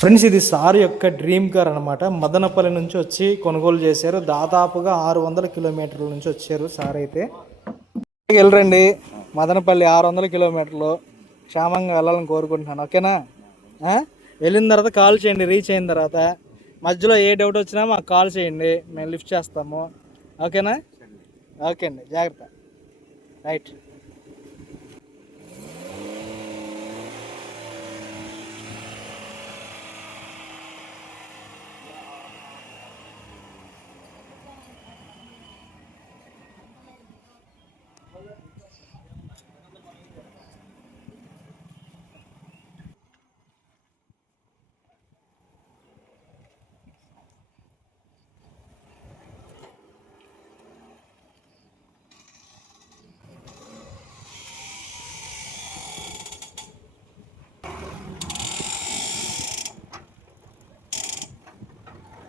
Friends ఇది sir యొక్క dream car అనమాట మదనపల్లి నుంచి వచ్చి కొనుగోలు చేశారు. దాదాపుగా ఆరు వందల కిలోమీటర్ల నుంచి వచ్చారు సార్ అయితే. వెళ్ళరండి. మదనపల్లి ఆరు వందల కిలోమీటర్లు. క్షేమంగా వెళ్ళాలని కోరుకుంటున్నాను. ఓకేనా? వెళ్ళిన తర్వాత కాల్ చేయండి. రీచ్ అయిన తర్వాత. మధ్యలో ఏ డౌట్ వచ్చినా మాకు కాల్ చేయండి. మేము లిఫ్ట్ చేస్తాము. ఓకేనా? ఓకే అండి. జాగ్రత్త. రైట్.